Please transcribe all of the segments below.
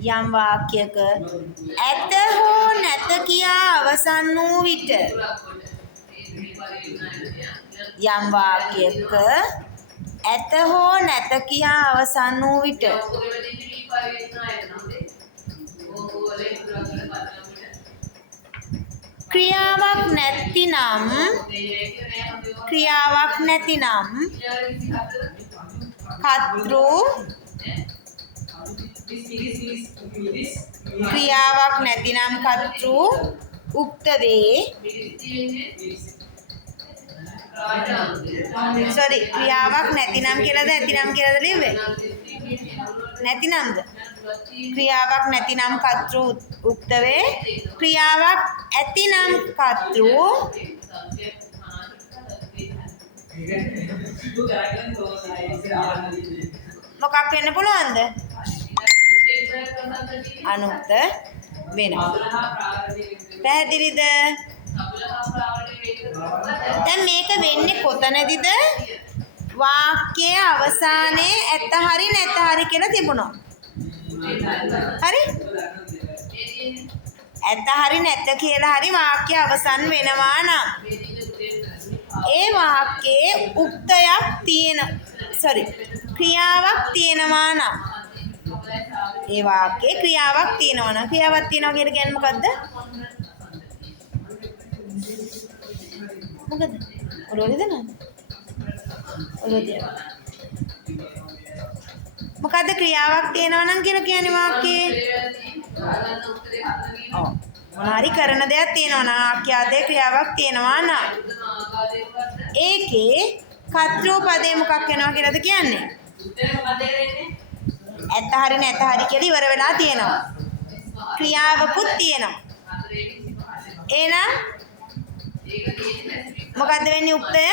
යම් වාක්‍යයක ඇත හෝ නැත කියා අවසන් වූ විට යම් වාක්‍යයක ඇත හෝ නැත කියා අවසන් වූ විට ක්‍රියාවක් නැතිනම් කර්තෘ උක්ත වේ ක්‍රියාවක් නැතිනම් කියලාද ඇතිනම් කියලාද ලිව්වේ නැතිනම්ද ක්‍රියාවක් නැතිනම් කර්තෘ උක්ත වේ ක්‍රියාවක් ඇතිනම් කර්තෘ මොකක් වෙන්න පුළුවන්ද අනුක්ත වෙනවා පැහැදිලිද දැන් මේක වෙන්නේ කොතනදිද වාක්‍යයේ අවසානයේ ඇත්ත හරි නැත්ත හරි කියලා තිබුණා හරි ඇත්ත හරි නැත්ත කියලා හරි වාක්‍ය අවසන් වෙනවා නම් ඒ වාක්‍යයේ උක්තයක් ක්‍රියාවක් තියෙනවා නම් ඒ වාක්‍යයේ ක්‍රියාවක් තියෙනවා නම් ක්‍රියාවක් තියෙනවා කියලා කියන්නේ මොකද්ද ඔලෝරිද නේද ඔලෝදිය මොකද්ද ක්‍රියාවක් තියෙනවා නම් කියලා කියන්නේ වාක්‍යයේ මොනාරි කරන දෙයක් තියෙනවා නම් වාක්‍යයේ ක්‍රියාවක් තියෙනවා නම් ඒකේ කර්තෘ පදේ මොකක් වෙනවා කියලාද කියන්නේ ඇත්ත හරි නැත්ත හරි කියලා ඉවර වෙලා තියෙනවා ක්‍රියාවකුත් තියෙනවා එහෙනම් මොකද්ද වෙන්නේ උක්තය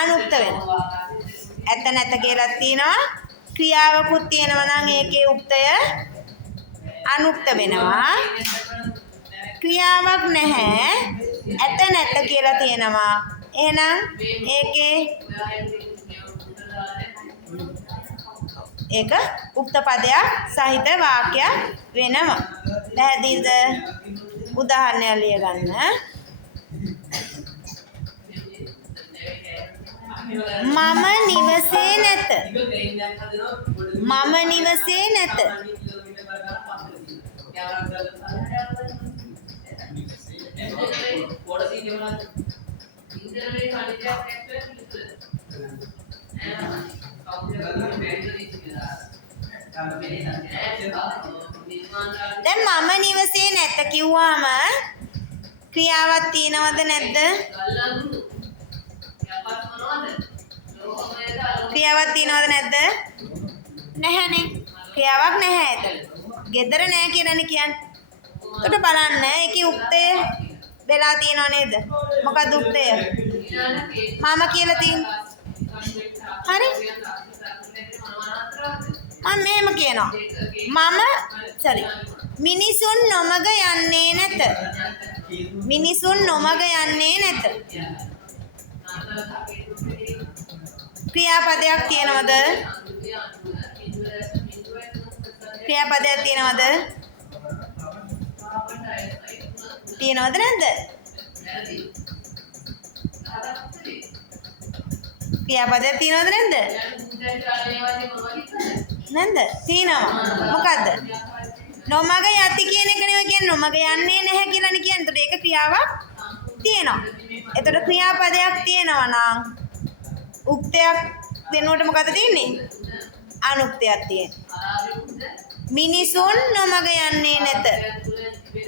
අනුක්ත වෙනවා ඇත්ත නැත්ත කියලා තියෙනවා ක්‍රියාවකුත් තියෙනවා නම් ඒකේ උක්තය අනුක්ත වෙනවා ක්‍රියාවක් නැහැ ඇත්ත නැත්ත කියලා තියෙනවා එහෙනම් ඒකේ ඒක උක්ත පදයක් සහිත වාක්‍යයක් වෙනවා පැහැදිලිද උදාහරණයක් ලිය ගන්න මම නිවසේ නැත දැන් මම නිවසේ නැත කිව්වම ක්‍රියාවක් තියෙනවද නැද්ද ක්‍රියාවක් තියෙනවද නැද්ද නැහැනේ ක්‍රියාවක් නැහැ එතන ගෙදර නැහැ කියලානේ කියන්නේ එතකොට බලන්න ඒකේ උක්තය වෙලා තියෙනව නේද මොකද උක්තය මම කියලා තියෙන්නේ හරි මම මේම කියනවා මිනිසුන් නොමග යන්නේ නැත ක්‍රියාපදයක් තියෙනවද තියෙනවද නැද්ද ක්‍රියාපදයක් තියෙනවද නැද්ද තියෙනවා මොකද්ද නොමග යති කියන එක නෙවෙයි කියන්නේ නොමග යන්නේ නැහැ කියලානේ කියන්නේ. එතකොට ඒක ක්‍රියාවක් තියෙනවා. එතකොට ක්‍රියාපදයක් තියෙනවා නම් උක්තයක් වෙනුවට මොකද තියෙන්නේ? අනුක්තයක් තියෙනවා. මිනිසුන් නොමග යන්නේ නැත.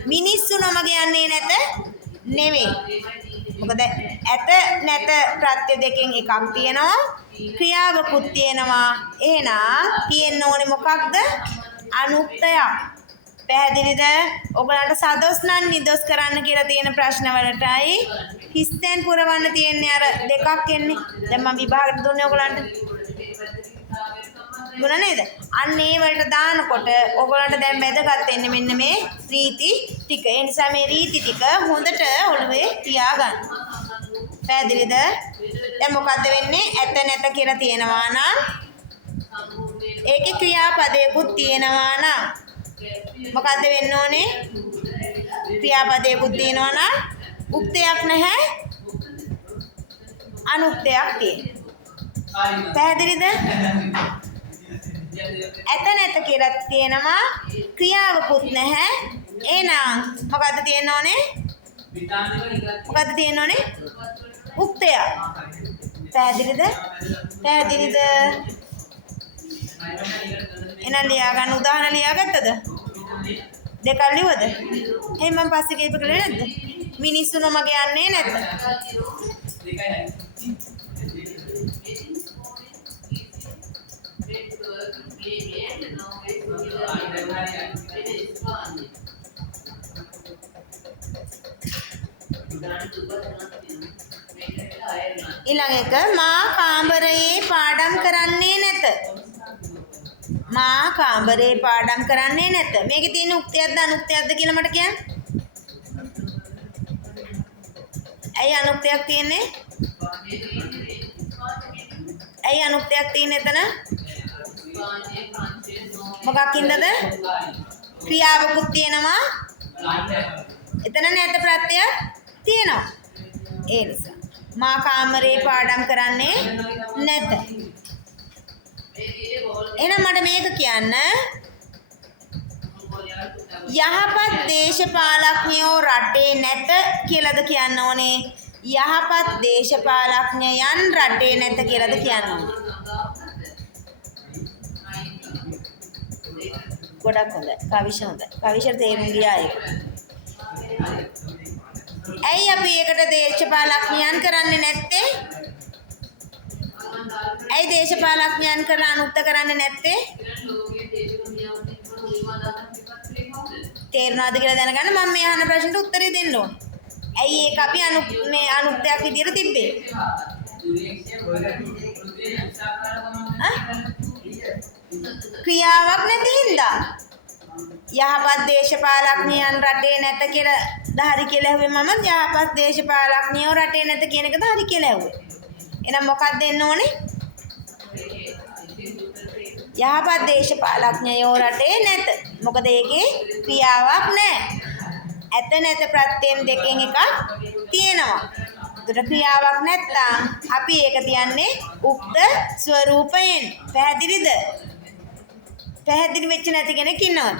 මිනිස්සු නොමග යන්නේ නැත නෙවෙයි. මොකද ඇත නැත ප්‍රත්‍ය දෙකෙන් එකක් තියෙනවා. ක්‍රියාවකුත් තියෙනවා. එහෙනම් තියෙන්න ඕනේ මොකක්ද? අනුක්තයක්. පැහැදිලිද? ඔයගලන්ට සදොස් නම් නිදොස් කරන්න කියලා තියෙන ප්‍රශ්න වලටයි හිස්තෙන් පුරවන්න තියෙන්නේ අර දෙකක් එන්නේ. දැන් මම විභාගයට දුන්නේ ඔයගලන්ට. දුන්නා නේද? අන්න ඒ වලට දානකොට ඔයගලන්ට දැන් වැදගත් වෙන්නේ මෙන්න මේ රීති ටික. ඒ නිසා මේ රීති ටික හොඳට ඔළුවේ තියාගන්න. පැහැදිලිද? දැන් මොකද්ද වෙන්නේ? ඇත නැත කියලා තියෙනවා නම් ඒකේ ක්‍රියාපදයකුත් තියෙනවා නම් මොකද්ද වෙන්න ඕනේ? ක්‍රියාපදයකුත් තියෙනවා නම් උක්තයක් නැහැ, අනුක්තයක් තියෙනවා. පැහැදිලිද? ඇත නැත කියලා තියෙනවා, ක්‍රියාවකුත් නැහැ. එහෙනම් මොකද්ද තියෙන්න ඕනේ? මොකද්ද තියෙන්න ඕනේ? උක්තය. පැහැදිලිද? පැහැදිලිද? එහෙනම් ලියා ගන්න උදාහරණ ලියාගත්තද? දෙකක් ලියවද? එහෙනම් මම පස්සේ කියපු කලේ නැද්ද? මිනිස්සු නොමග යන්නේ නැත. ඊළඟ එක මා කාමරයේ පාඩම් කරන්නේ නැත. මා කාමරේ පාඩම් කරන්නේ නැත. මේකේ තියෙන උක්තයක්ද අනුක්තයක්ද කියලා මට කියන්න. ඇයි අනුක්තයක් තියෙන්නේ? ඇයි අනුක්තයක් තියෙන්නේ එතන? මොකක්ින්දද? ක්‍රියාවකුත් තියෙනවා. එතන නැත ප්‍රත්‍යයක් තියෙනවා. ඒ නිසා මා කාමරේ පාඩම් කරන්නේ නැත. එහෙනම් මට මේක කියන්න. යහපත් දේශපාලඥයෝ රටේ නැත කියලාද කියන්න ඕනේ? යහපත් දේශපාලඥයන් රටේ නැත කියලාද කියන්න ඕනේ? ගොඩක් හොඳයි. කවිෂ හොඳයි. කවිෂ තේරුම් ගියා ඒක. ඇයි අපි ඒකට දේශපාලඥයන් කරන්නේ නැත්තේ? ඇයි දේශපාලඥයන් කරලා අනුක්ත කරන්නේ නැත්තේ? තේරුණාද කියලා දැනගන්න මම මේ අහන ප්‍රශ්නට උත්තරේ දෙන්න ඕනේ. ඇයි ඒක අපි මේ අනුක්තයක් විදියට තිබ්බේ? ක්‍රියාවක් නැති හින්දා. යහපත් දේශපාලඥයන් රටේ නැත කියලා හරි කියලා ඇහුවේ මම. යහපත් දේශපාලඥයෝ රටේ නැත කියන එකද හරි කියලා ඇහුවේ. එහෙනම් මොකක්ද දෙන්න ඕනේ? යහපත් දේශපාලඥයෝ රටේ නැත. මොකද ඒකේ ක්‍රියාවක් නැහැ. ඇත නැත ප්‍රත්‍යයෙන් දෙකෙන් එකක් තියෙනවා. ඒතර ක්‍රියාවක් නැත්තම් අපි ඒක තියන්නේ උක්ත ස්වරූපයෙන්. පැහැදිලිද? පැහැදිලි වෙච්ච නැති කෙනෙක් ඉන්නවද?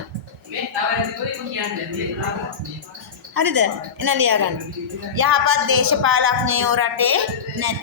හරිද? එන ලියා ගන්න. යහපත් දේශපාලඥයෝ රටේ නැත.